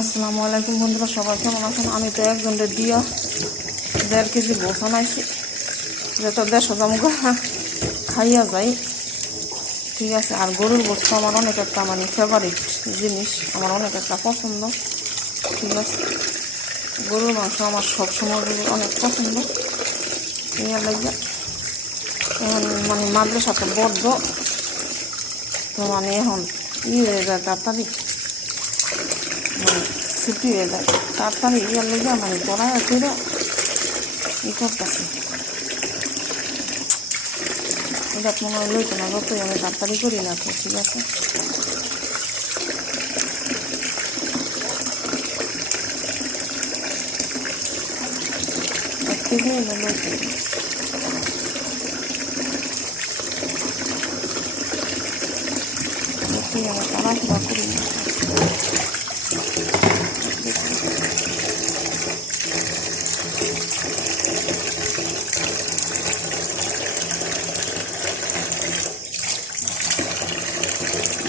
আসসালামু আলাইকুম বন্ধুরা, সবাই কেমন আছেন? আমি তো একজনের দিয়া 1.5 কেজি গোছ আনাইছি, যেটা 150 জামুকা খাইয়া যাই। ঠিক আছে। আর গরুর গোছ তো আমার অনেক একটা ফেভারিট জিনিস, আমার অনেক একটা পছন্দ। ঠিক আছে, গরুর মাংস আমার সবসময় অনেক পছন্দ। ইয়ার লাগে এখন মাদ্রাসাতে বদ্ধ তো এখন হয়ে যায়, তাড়াতাড়ি ছুটি হয়ে যায়, তাড়াতাড়ি ইয়ার লেগে পড়ায় করে করতেছি। এটা মনে হয় লইতো না, যতই আমি তাড়াতাড়ি করি না তো। ঠিক আছে, এক কেজি লইতে আমি তাড়াহুড়া করি না।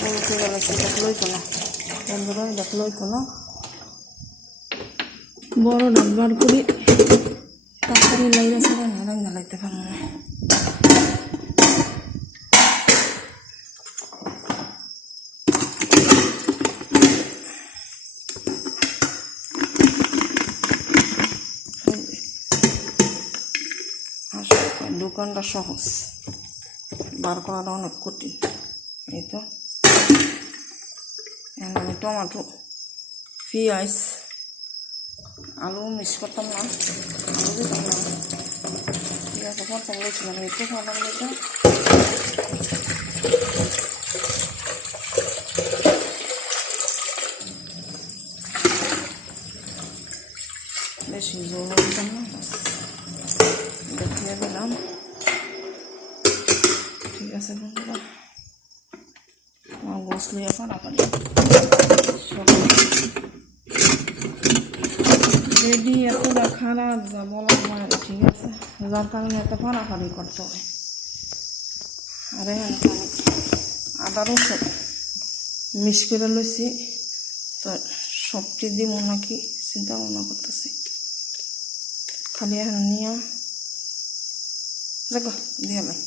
বলতে গেলে সেটা লইতো না বন্ধুরা, এটা লইতো না। বড় ডাব্বার করি, তাড়াতাড়ি লাইরা ছেড়ে না রান্না লাগতে পারবো না। দোকানটা সহজ, বার করাটা অনেক কঠিন। এই তো আমি টমেটো, পেঁয়াজ, আলু মিক্স করতাম না, আলু দিতাম না। ঠিক আছে, প্রথম বলছিলাম একটু খাবার দিতাম। বেশি জল দিতাম না, দেখিয়ে দিলাম। ঠিক আছে বন্ধুরা, আমার গোছ লিয়ে ফাড়াফাড়ি রেডি, এতটা খারাপ যা বলার বাইরে। ঠিক আছে, যার কারণে এত ফাড়াফাড়ি করতে হয়। আর এখন আদা রসুন মিক্স করে লইছি, তো সবটি দিব নাকি চিন্তা ভাবনা করতেছি। খালি এখন নিয়ে দেখো দিয়ে লাই।